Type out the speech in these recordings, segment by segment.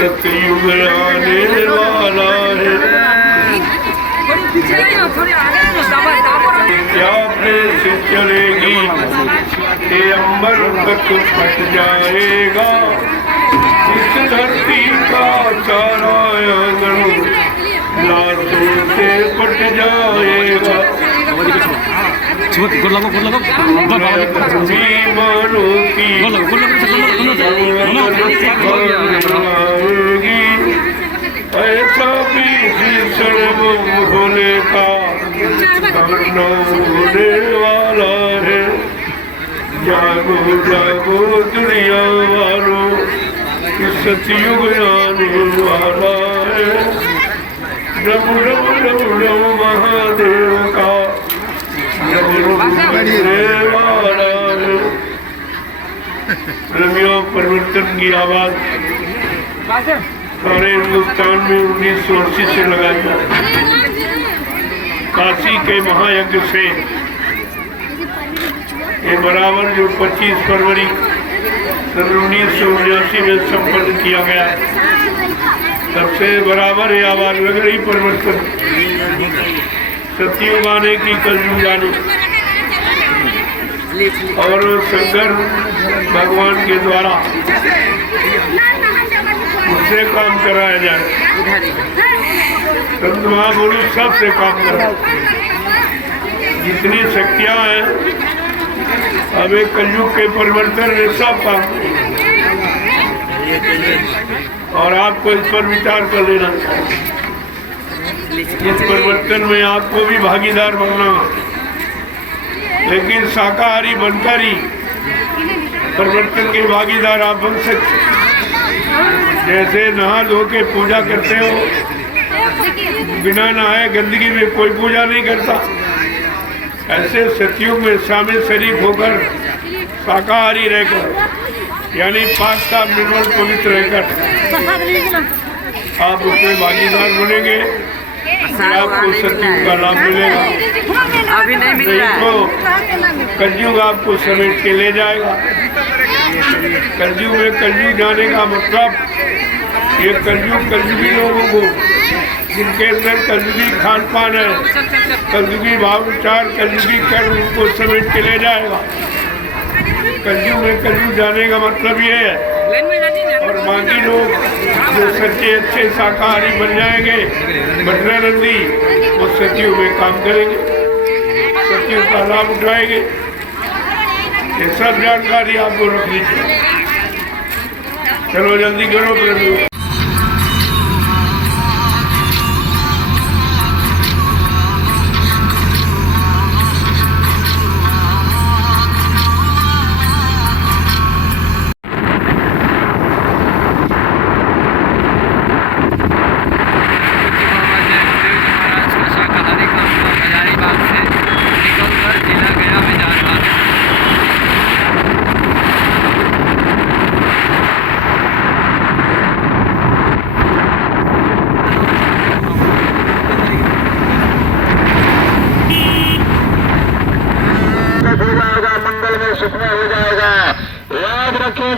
सतयुग आने वाला है। क्या प्रेस चलेगी ये अंबर तक फट जाएगा। इस धरती का सारा आंगन लाशों से पट जाएगा। ऐसा भी होने का होने वाला है। जागो जागो दुनिया वालों, सतयुग आने वाला है। रम रम रम रम महादेव का वाला है। रमियों परिवर्तन की आवाज सारे हिंदुस्तान में 1980 से लगाई जाती। काशी के महायज्ञ से ये बराबर जो 25 फरवरी 1979 में संपन्न किया गया, तब से बराबर ये आवाज लग रही परिवर्तन। सतयुग आने की कलयुग आने और शंकर भगवान के द्वारा उससे काम कराया जाए। संत महापुरुष सबसे काम कराए। जितनी शक्तियां हैं अब एक कलयुग के परिवर्तन में सब काम, और आपको इस पर विचार कर लेना। इस परिवर्तन में आपको भी भागीदार बनना, लेकिन शाकाहारी बनकर ही परिवर्तन के भागीदार आप बन सकते। जैसे नहा धो के पूजा करते हो, बिना नहाए गंदगी में कोई पूजा नहीं करता, ऐसे सतयुग में शामिल शरीफ होकर शाकाहारी रहकर, यानी पाक साफ निर्मल पवित्र रहकर आप उसमें भागीदार बनेंगे। आपको सतयुग का लाभ मिलेगा। अभी नहीं मिल रहा है। कलयुग आपको समेट के ले जाएगा। कलयुग में कलयुग जाने का मतलब ये कलयुगी लोगों को, जिनके अंदर कलयुगी खान पान है, कलयुगी भाव विचार, कलयुगी कर्म, उनको समेट के ले जाएगा। कलयुग में कलयुग जाने का मतलब ये है। और बाकी लोग जो सच्चे अच्छे शाकाहारी बन जाएंगे, बटरानंदी, वो सतयुग में काम करेंगे, सतयुग का लाभ उठाएंगे। ये सब जानकारी आपको रखनी चाहिए। चलो जल्दी करो प्रभु।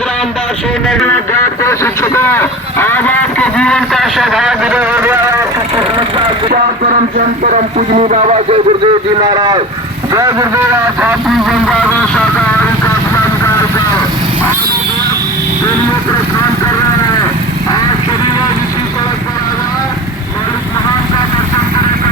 ग्रामवासी नगर घाट को शिक्षकों, आज आपके जीवन का सौभाग्य हो गया है। परम चंद परम पूजनी बाबा जय गुरुदेव जी महाराज, जय गुरुदेव। छात्री जनता शाकाहारी का स्वीकार कर स्नान कर रहे हैं। आज शरीर इसी सड़क पर आया, मालिक महान का दर्शन करेगा।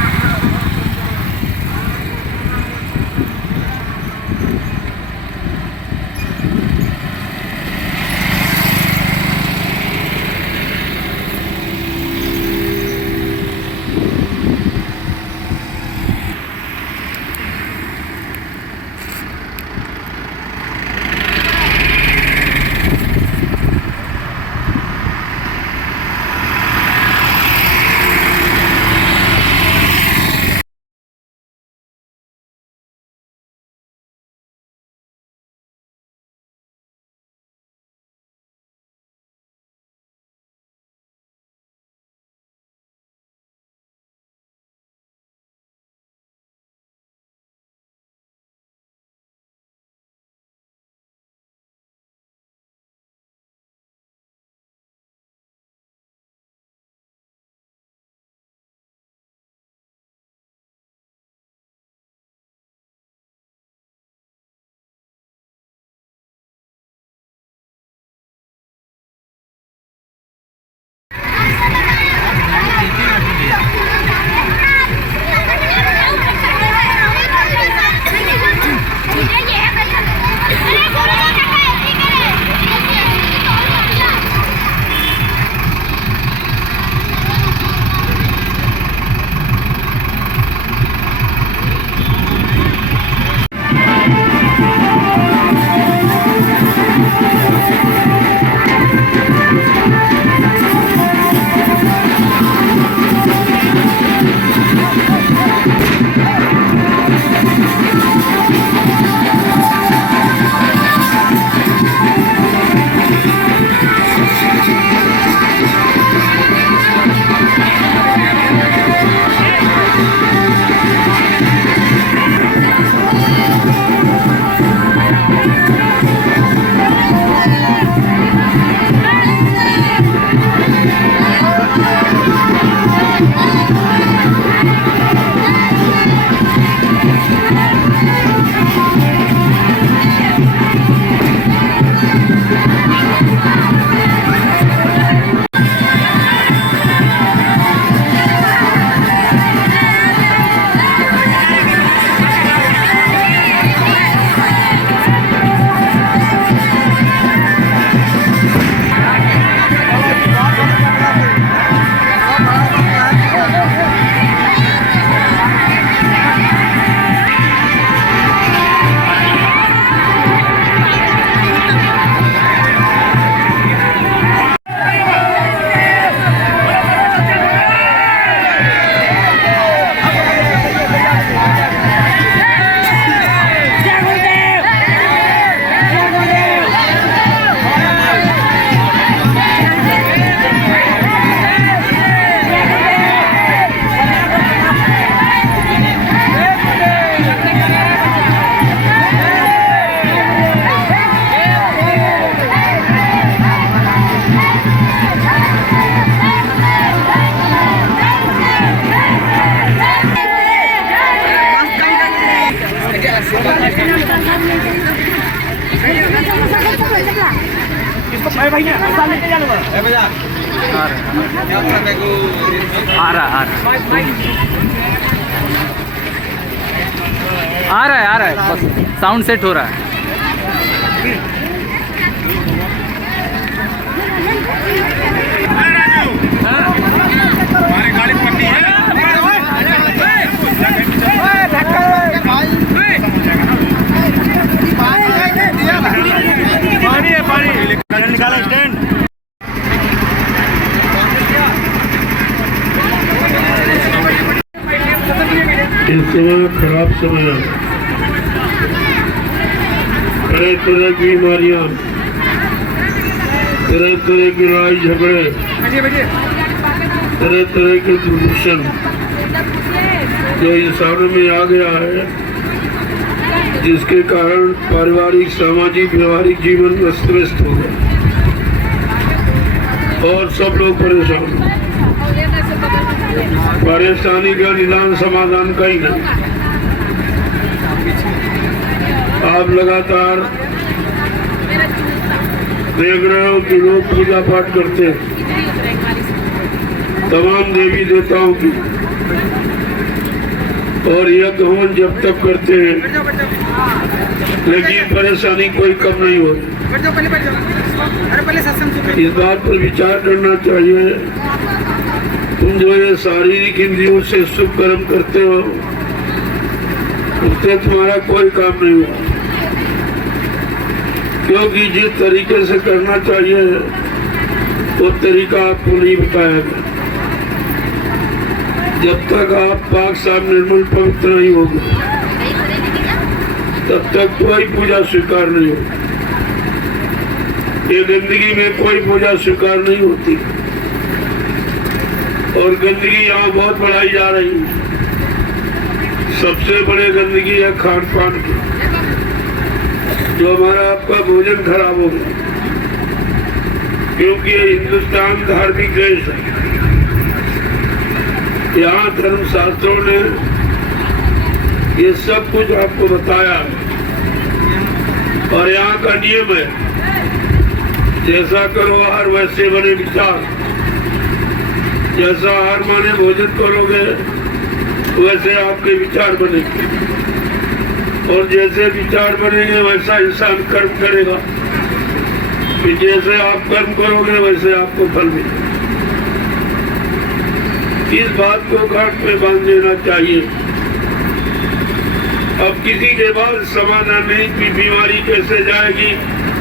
आ रहा है बस साउंड सेट हो रहा है। इस समय खराब समय है, तरह तरह की बीमारियां, तरह तरह की लड़ाई झगड़े, तरह तरह के प्रदूषण जो इंसानों में आ गया है, जिसके कारण पारिवारिक सामाजिक व्यवहारिक जीवन अस्त व्यस्त हो गया और सब लोग परेशान। परेशानी का निदान समाधान का ही नहीं। आप लगातार देख रहे हो कि लोग पूजा पाठ करते हैं तमाम देवी देवताओं की, और यज्ञ हवन जब तक करते हैं, लेकिन परेशानी कोई कम नहीं हो रही। इस बात पर विचार करना चाहिए, तुम जो ये शारीरिक इंद्रियों से शुभ कर्म करते हो, उससे तुम्हारा कोई काम नहीं हुआ, क्योंकि जिस तरीके से करना चाहिए वो तरीका आपको नहीं बताया गया। जब तक आप पाक साफ निर्मल पवित्र नहीं होगे, तब तक कोई पूजा स्वीकार नहीं होगी। ये गंदगी में कोई पूजा स्वीकार नहीं होती, और गंदगी यहाँ बहुत बढ़ाई जा रही है। सबसे बड़ी गंदगी है खान पान की, जो हमारा आपका भोजन खराब हो गया, क्योंकि हिंदुस्तान धार्मिक देश है। यहाँ धर्म शास्त्रों ने ये सब कुछ आपको बताया है, और यहाँ का नियम है, जैसा करो आहार वैसे बने विचार। जैसा आहार माने भोजन करोगे वैसे आपके विचार बनेंगे, और जैसे विचार बनेंगे वैसा इंसान कर्म करेगा। कि जैसे आप कर्म करोगे वैसे आपको फल मिलेगा। इस बात को गांठ में बांध देना चाहिए। अब किसी के पास समाधान नहीं कि बीमारी कैसे जाएगी,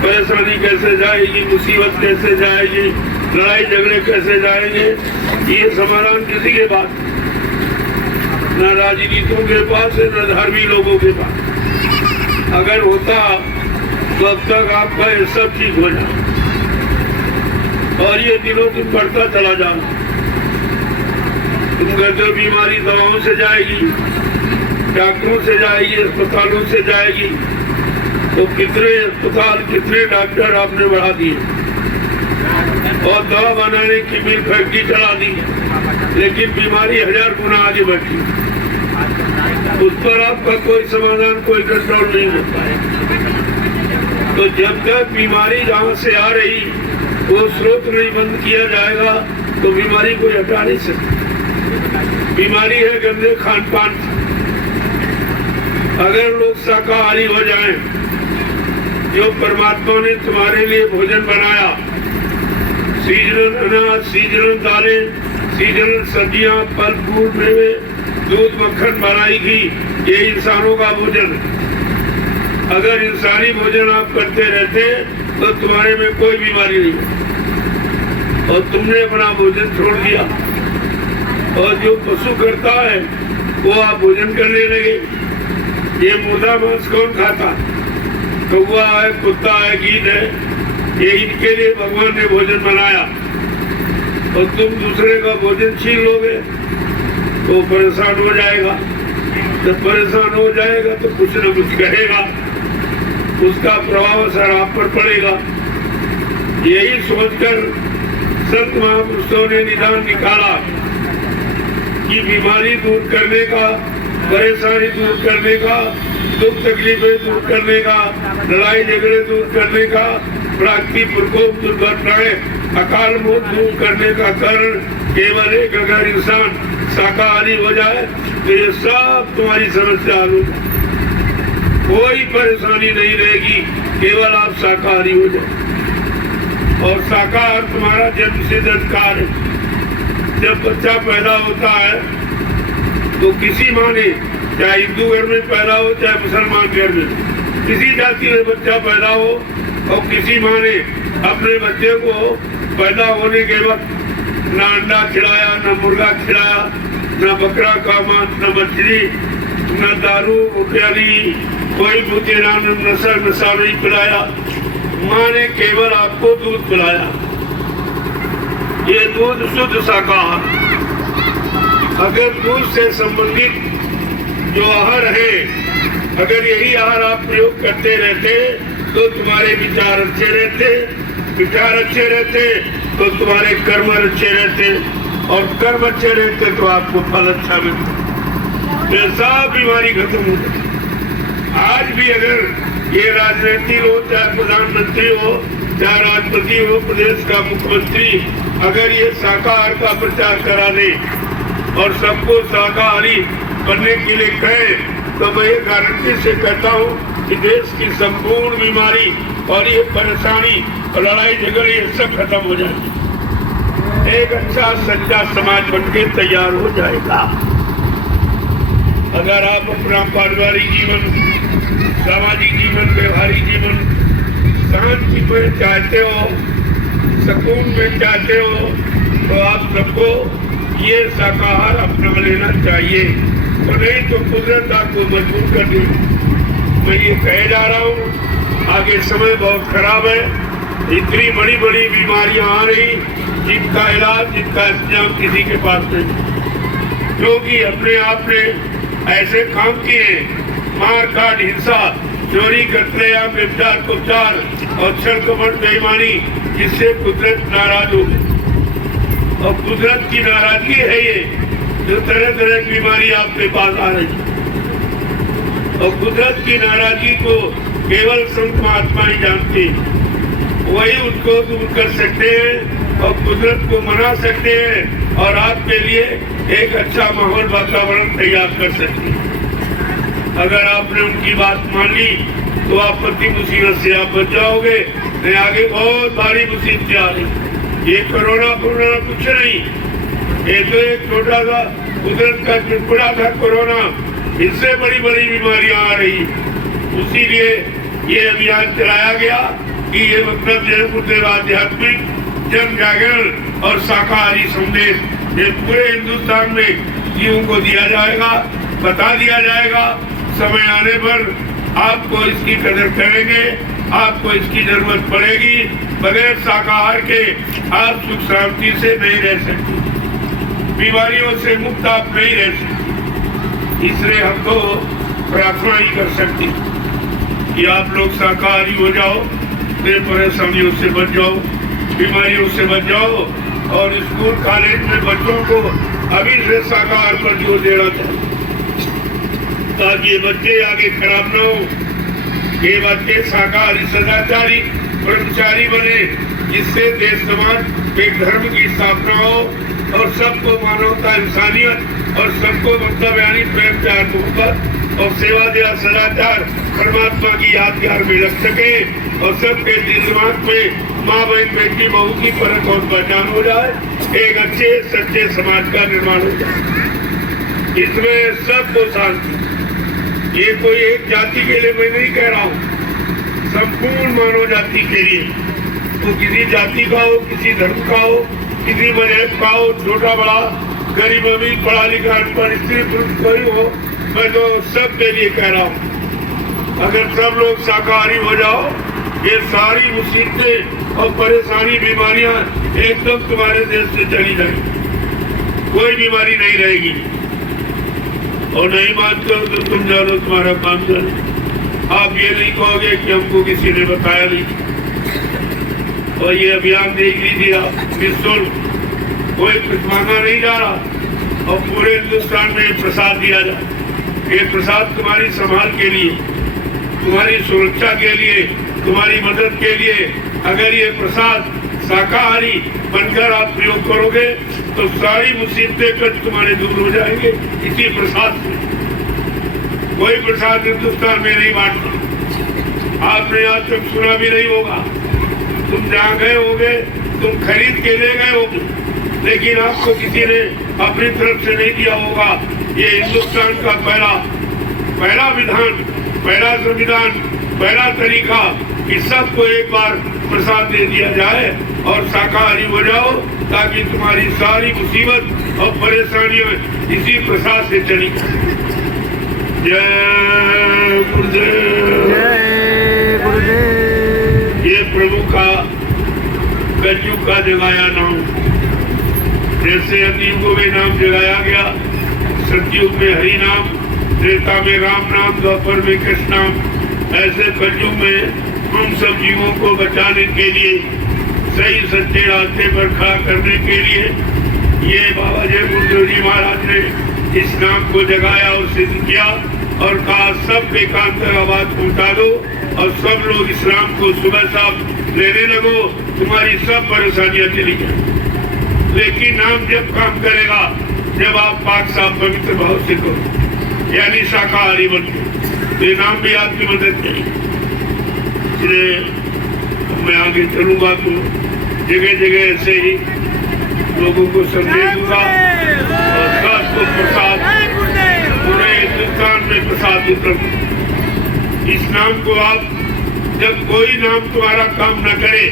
परेशानी कैसे जाएगी, मुसीबत कैसे जाएगी, लड़ाई झगड़े कैसे जाएंगे, ये समाधान किसी के पास, न राजनीतियों के पास है, न धार्मिक लोगों के पास। अगर होता तो अब तक आपका ये सब ठीक हो जाए, और ये दिनों दिन बढ़ता चला जाना। तुम कहते हो बीमारी दवाओं से जाएगी, डॉक्टरों से जाएगी, अस्पतालों से जाएगी, तो कितने अस्पताल कितने डॉक्टर आपने बढ़ा दिए और दवा बनाने की मिल फैक्ट्री चला दी, लेकिन बीमारी 1000 गुना आगे बढ़ी। उस पर आपका कोई समाधान, कोई कंट्रोल नहीं होता है। तो जब तक बीमारी जहाँ से आ रही वो स्रोत नहीं बंद किया जाएगा तो बीमारी कोई हटा नहीं सकती। बीमारी है गंदे खान पान। अगर लोग शाकाहारी हो जाएं, जो परमात्मा ने तुम्हारे लिए भोजन बनाया, सीजनल अनाज, सीजनल दालें, सीजनल सब्जियां, फल फूल, मेवे, दूध, मक्खन, मलाई, घी, ये इंसानों का भोजन। अगर इंसानी भोजन आप करते रहते तो तुम्हारे में कोई बीमारी नहीं, और तुमने अपना भोजन छोड़ दिया, और जो पशु करता है वो आप भोजन करने लगे। ये मुर्दा मांस कौन खाता? कौवा है, कुत्ता है, गीद है, ये इनके लिए भगवान ने भोजन बनाया, और तुम दूसरे का भोजन छीन लोगे तो परेशान हो जाएगा। जब परेशान हो जाएगा तो कुछ न कुछ कहेगा, उसका प्रभाव असर आप पर पड़ेगा। यही सोचकर संत महापुरुषों ने निदान निकाला कि बीमारी दूर करने का, परेशानी दूर करने का, दुख तकलीफें दूर करने का, लड़ाई झगड़े दूर करने का प्राकृतिक प्रकोप दुर्घटनाएं अकाल मौत दूर करने का कारण केवल एक, अगर इंसान शाकाहारी हो जाए तो ये सब तुम्हारी समस्या हल हो जाए, कोई परेशानी नहीं रहेगी, केवल आप शाकाहारी हो जाए। और शाकाहार तुम्हारा जन्म से अधिकार है। जब बच्चा पैदा होता है तो किसी माँ ने, चाहे हिंदू घर में पैदा हो चाहे मुसलमान घर में, किसी जाति में बच्चा पैदा हो और किसी माँ ने अपने बच्चे को पैदा होने के वक्त न अंडा खिलाया, न मुर्गा खिलाया, न बकरा का मांस, न मछली, न दारू इत्यादि कोई बुद्धि नाम नशा नहीं पिलाया। माँ ने केवल आपको दूध पिलाया। ये दूध शुद्ध शाकाहार। अगर दूध से संबंधित जो आहार है, अगर यही आहार आप प्रयोग करते रहते तो तुम्हारे विचार अच्छे रहते, विचार अच्छे रहते तो तुम्हारे कर्म अच्छे रहते, और कर्म अच्छे रहते तो आपको फल अच्छा मिलता, ये सब बीमारी खत्म हो जाती। आज भी अगर ये राजनीति हो, चाहे प्रधानमंत्री हो, चाहे राष्ट्रपति हो, प्रदेश का मुख्यमंत्री, अगर ये शाकाहार का प्रचार करा दे और सबको शाकाहारी बनने के लिए कहे, तो मैं ये गारंटी से कहता हूँ कि देश की संपूर्ण बीमारी और ये परेशानी और लड़ाई झगड़े ये सब खत्म हो जाएगी। एक अच्छा सच्चा समाज बनके तैयार हो जाएगा। अगर आप अपना पारिवारिक जीवन, सामाजिक जीवन, व्यवहारिक जीवन शांति में चाहते हो, सुकून में चाहते हो, तो आप सबको ये शाकाहार अपना लेना चाहिए, तो नहीं तो कुदरत आपको मजबूर कर देगी। मैं ये कहे जा रहा हूँ, आगे समय बहुत खराब है, इतनी बड़ी बड़ी बीमारियां आ रही जिनका इलाज, जिनका इंतजाम किसी के पास नहीं, क्योंकि अपने आप ने ऐसे काम किए, मार काट, हिंसा, चोरी, कत्लेआम, व्यभिचार, कुचार और छल-कपट, बेईमानी, जिससे कुदरत नाराज हो गई। और कुदरत की नाराजगी है ये जो तरह तरह की बीमारी आपके पास आ रही है। और कुदरत की नाराजगी को केवल संत महात्मा ही जानते हैं, वही उसको दूर कर सकते हैं और कुदरत को मना सकते हैं और आपके लिए एक अच्छा माहौल, वातावरण तैयार कर सकते हैं। अगर आपने उनकी बात मान ली तो आपत्ति मुसीबत से आप बच जाओगे, नहीं आगे बहुत भारी मुसीबतें आ रही। ये कोरोना कुछ नहीं, ये तो एक छोटा सा कुदरत का चुटकुला था कोरोना, इससे बड़ी बड़ी बीमारियां आ रही। इसीलिए ये अभियान चलाया गया कि ये मतलब जय गुरुदेव आध्यात्मिक जन जागरण और शाकाहारी संदेश ये पूरे हिंदुस्तान में जीवों को दिया जाएगा, बता दिया जाएगा। समय आने पर आपको इसकी कदर करेंगे, आपको इसकी जरूरत पड़ेगी। बगैर शाकाहार के आप सुख शांति से नहीं रह सकते, बीमारियों से मुक्त आप नहीं रह सकते। इसलिए हम तो प्रार्थना ही कर सकते कि आप लोग शाकाहारी हो जाओ, फिर परेशानियों से बच जाओ, बीमारियों से बच जाओ। और स्कूल कॉलेज में बच्चों को अभी से शाकाहार पर जोर देना चाहिए ताकि ये बच्चे आगे खराब न हो, ये बच्चे शाकाहारी सदाचारी ब्रह्मचारी बने, जिससे देश समाज एक धर्म की स्थापना हो और सबको मानवता, इंसानियत और सबको मतलब यानी प्रेम, प्यार, मोहब्बत और सेवा दया, सदाचार परमात्मा की यादगार में रख सके और सबके दिमाग में माँ, बहन, बेटी, बहू की परख और पहचान हो जाए, एक अच्छे सच्चे समाज का निर्माण हो जाए। इसमें सबको शांति, ये कोई एक जाति के लिए मैं नहीं कह रहा हूँ, संपूर्ण मानव जाति के लिए, वो किसी जाति का हो, किसी धर्म का हो, किसी मजहब का हो, छोटा बड़ा, गरीब अमीर, पढ़ा लिखा, अनपढ़, स्त्री पुरुष कोई हो, मैं तो सबके लिए कह रहा हूँ, अगर सब लोग शाकाहारी हो जाओ, ये सारी मुसीबतें और परेशानी, बीमारियां एकदम तुम्हारे देश से चली जाएंगी, कोई बीमारी नहीं रहेगी। और नहीं मानते हो तो तुम जानो तुम्हारा काम जाने, आप ये नहीं कहोगे कि हमको किसी ने बताया नहीं। और ये अभियान देख लीजिए आप, निःशुल्क, कोई कुछ मांगा नहीं जा रहा और पूरे हिंदुस्तान में प्रसाद दिया जाए। ये प्रसाद तुम्हारी संभाल के लिए, तुम्हारी सुरक्षा के लिए, तुम्हारी मदद के लिए, अगर ये प्रसाद शाकाहारी बनकर आप प्रयोग करोगे तो सारी मुसीबतें कष्ट तुम्हारे दूर हो जाएंगे इसी प्रसाद से। कोई प्रसाद हिंदुस्तान में नहीं बांटता, आपने आज तक सुना भी नहीं होगा। तुम जहाँ गए होगे तुम खरीद के ले गए होगे, लेकिन आपको किसी ने अपनी तरफ से नहीं दिया होगा। ये हिंदुस्तान का पहला विधान, पहला संविधान, पहला तरीका कि सबको एक बार प्रसाद दे दिया जाए और शाकाहारी हो जाओ, ताकि तुम्हारी सारी मुसीबत और परेशानियां इसी प्रसाद से चली। जय गुरुदेव। जय गुरुदेव। ये प्रभु का कलयुग का जगाया नाम, जैसे अतियुगों में नाम जगाया गया, सतयुग में हरि नाम, त्रेता में राम नाम, द्वापर में कृष्ण नाम, ऐसे कलयुग में हम सब जीवों को बचाने के लिए, सही सच्चे रास्ते पर खड़ा करने के लिए ये बाबा जय गुरुदेव जी महाराज ने इस नाम को जगाया और सिद्ध किया और कहा सब बेकान तक आवाज पहुंचा दो और सब लोग इस नाम को सुबह शाम लेने लगो, तुम्हारी सब परेशानियां चली जाए। लेकिन नाम जब काम करेगा जब आप पाक साफ पवित्र भाव से करो, यानी शाकाहारी बनते, तो ये नाम भी आपकी मदद करेगी। इसलिए मैं आगे चलूंगा तो जगह जगह ऐसे ही लोगों को संदेश दूंगा और सबको प्रसाद पूरे हिंदुस्तान में प्रसाद वितरण। इस नाम को आप जब कोई नाम तुम्हारा काम न करे,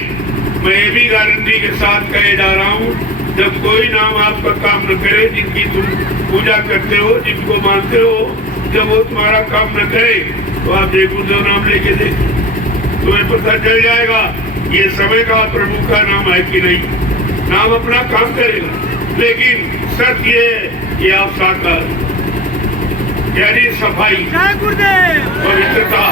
मैं ये भी गारंटी के साथ कहे जा रहा हूँ, जब कोई नाम आपका काम न करे, जिनकी तुम पूजा करते हो, जिनको मानते हो, जब वो तुम्हारा काम न करे तो आप जय गुरुदेव नाम लेके देखो, तुम्हें पता चल जाएगा ये समय का प्रभु का नाम है कि नहीं। नाम अपना काम करेगा, लेकिन शर्त ये है कि आप साकार, यानी सफाई, पवित्रता।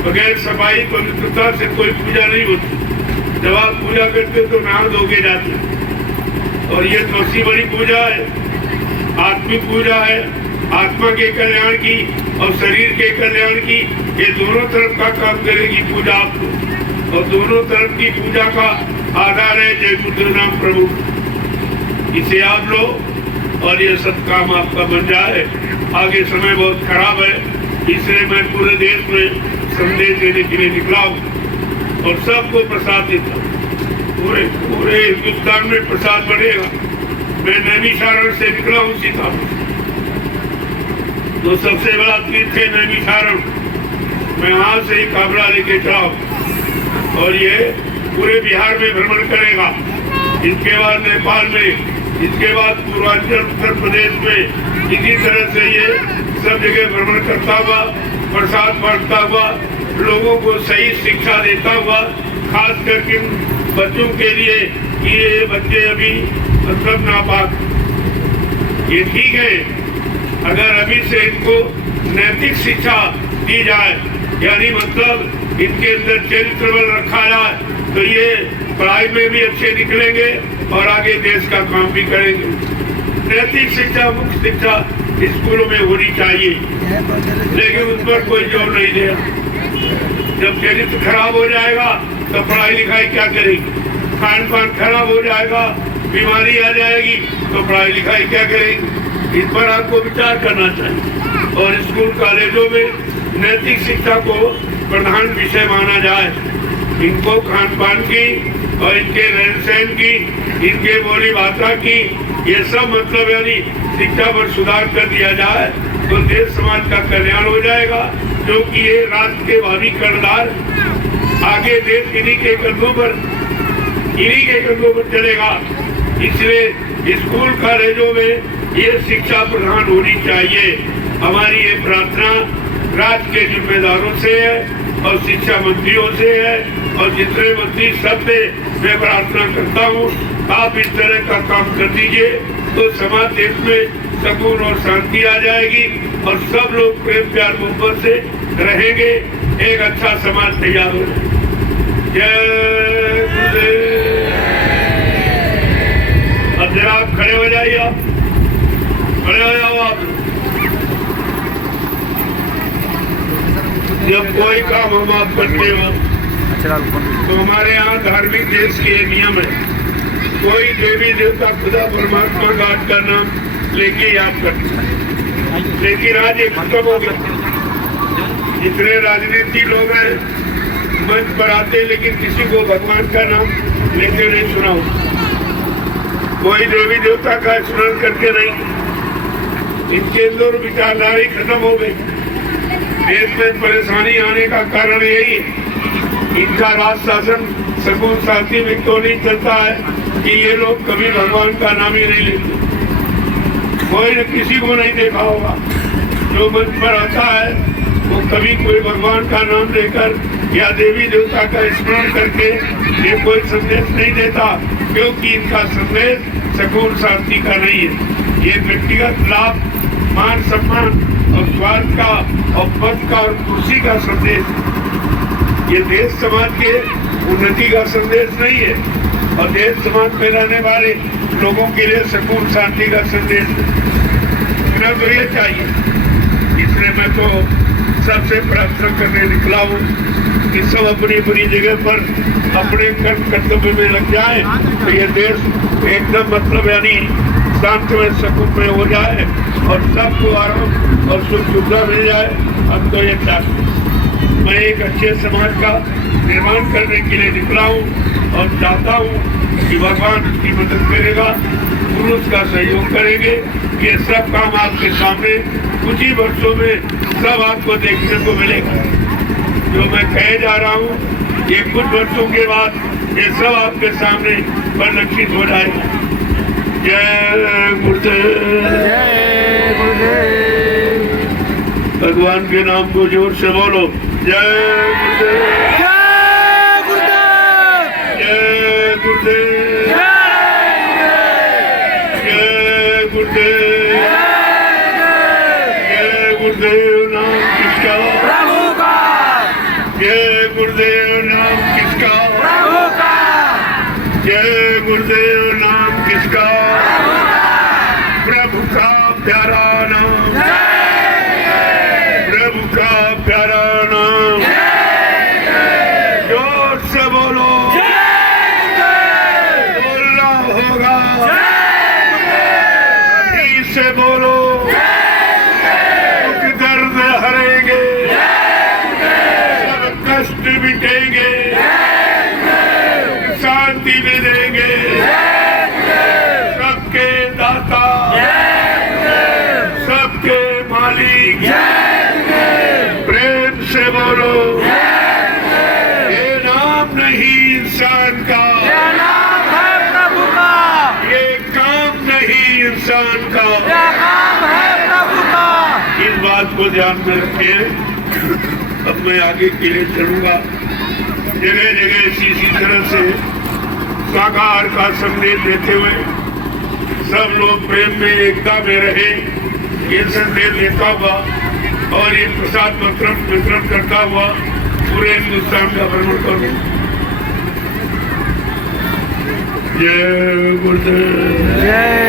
बगैर सफाई पवित्रता से कोई पूजा नहीं होती। जब आप पूजा करते तो नहा धोके जाते, और ये सबसे बड़ी पूजा है, आत्मिक पूजा है, आत्मा के कल्याण की और शरीर के कल्याण की। ये दोनों तरफ का काम करेगी पूजा आपको, और दोनों तरफ की पूजा का आधार है जय गुरुदेव नाम प्रभु। इसे आप लो और ये सब काम आपका बन जाए। आगे समय बहुत खराब है, इसलिए मैं पूरे देश में संदेश देने के लिए निकला हूँ और सबको प्रसाद देता हूँ। पूरे हिंदुस्तान में प्रसाद बढ़ेगा। मैं नैमिषारण से निकला हूँ सीतापुर, तो सबसे बड़ा तीर्थ है नैमिषारण। मैं वहाँ से ही काबरा लेके चला और ये पूरे बिहार में भ्रमण करेगा, इसके बाद नेपाल में, इसके बाद पूर्वांचल उत्तर प्रदेश में, इसी तरह से ये सब जगह भ्रमण करता हुआ, प्रसाद बांटता हुआ, लोगों को सही शिक्षा देता हुआ, खास करके बच्चों के लिए कि ये बच्चे अभी मतलब नापाक, ये ठीक है अगर अभी से इनको नैतिक शिक्षा दी जाए, यानी मतलब इनके अंदर चरित्र बल रखा जाए, तो ये पढ़ाई में भी अच्छे निकलेंगे और आगे देश का काम भी करेंगे। नैतिक शिक्षा, मुख्य शिक्षा स्कूलों में होनी चाहिए, लेकिन उस पर कोई जोर नहीं दिया। जब चरित्र खराब हो जाएगा तो पढ़ाई लिखाई क्या करेगी, खान पान खराब हो जाएगा, बीमारी आ जाएगी, तो पढ़ाई लिखाई क्या करेगी। इस पर आपको विचार करना चाहिए और स्कूल कॉलेजों में नैतिक शिक्षा को प्रधान विषय माना जाए। इनको खान पान की और इनके रहन सहन की, इनके बोली भाषा की, ये सब मतलब यानी शिक्षा पर सुधार कर दिया जाए तो देश समाज का कल्याण हो जाएगा, क्योंकि ये राष्ट्र के भावी कर्णधार, आगे देश इन्हीं के कंधों पर चलेगा। इसलिए स्कूल कॉलेजों में ये शिक्षा प्रदान होनी चाहिए। हमारी ये प्रार्थना राज्य के जिम्मेदारों से है और शिक्षा मंत्रियों से है और जितने मंत्री सब से मैं प्रार्थना करता हूँ, आप इस तरह का काम कर दीजिए तो समाज देश में सुकून और शांति आ जाएगी और सब लोग प्रेम प्यार मोहब्बत से रहेंगे, एक अच्छा समाज तैयार हो जाएगा। जय गुरुदेव। अब जरा आप खड़े हो जाइए, आप खड़े हो जाओ। आप जब कोई काम हम आप करते हो तो हमारे यहाँ धार्मिक देश के ये नियम है, कोई देवी देवता खुदा परमात्मा गाड का नाम लेके याद करते हैं। लेकिन आज ये खत्म हो गया। जितने राजनीति लोग हैं मंच पर आते, लेकिन किसी को भगवान का नाम लेते नहीं सुना हो, कोई देवी देवता का स्मरण करके नहीं। इनके अंदर विचारधारा खत्म हो गई। देश में परेशानी आने का कारण यही है, इनका राज शासन सुकून शांति में तो नहीं चलता है कि ये लोग कभी भगवान का नाम ही नहीं लेते। कोई न किसी को नहीं देखा होगा जो मंच पर आता है वो कभी कोई भगवान का नाम लेकर या देवी देवता का स्मरण करके ये कोई संदेश नहीं देता, क्योंकि इनका संदेश सुकून शांति का नहीं है। ये व्यक्तिगत लाभ, मान सम्मान और स्वार्थ का और पद का और कुर्सी का संदेश, ये देश समाज के उन्नति का संदेश नहीं है। और देश समाज में रहने वाले लोगों के लिए सुकून शांति का संदेश है। तो ये चाहिए, इसलिए मैं तो सबसे प्रार्थना करने निकला हूँ कि सब अपनी अपनी जगह पर अपने कर्तव्य में लग जाए, तो ये देश एकदम मतलब यानी शांत में सुकून में हो जाए और सबको आराम और सुख सुविधा मिल जाए। हम तो ये चाहते हैं। मैं एक अच्छे समाज का निर्माण करने के लिए निकला हूँ और चाहता हूँ कि भगवान उसकी मदद करेगा, गुरु उसका सहयोग करेंगे। ये सब काम आपके सामने कुछ ही वर्षों में सब आपको देखने को मिलेगा। जो मैं कहे जा रहा हूँ ये कुछ वर्षों के बाद ये सब आपके सामने परिलक्षित हो जाएगा। जय गुरुदेव। जय गुरुदेव। भगवान के नाम को जोर से बोलो। जय गुरुदेव। जय गुरुदेव। जय गुरुदेव। जय गुरुदेव। जय गुरुदेव। नाम किसका? प्रभु का। जय गुरुदेव। नाम किसका? प्रभु का। जय गुरुदेव। नाम किसका? प्रभु का प्यारा नाम, प्रभु का प्यारा नाम। जोर से बोलो। बोलना होगा, अभी से बोलो। दुख दर्द हरेंगे, सब कष्ट मिटेंगे, शांति मिलेंगे। सबके दाता, सबके मालिक, प्रेम से बोलो। ये नाम नहीं इंसान का, ये नाम है प्रभु का। ये काम नहीं इंसान का। ये काम है प्रभु का। इस बात को ध्यान में रखें। अब मैं आगे के लिए चलूंगा। जगह जगह इसी तरह से साकार का संदेश देते हुए सब लोग प्रेम में एकता में रहे, ये संदेश देता हुआ और ये प्रसाद वितरण करता हुआ पूरे हिंदुस्तान का भ्रमण करूं। जय गुरुदेव। जय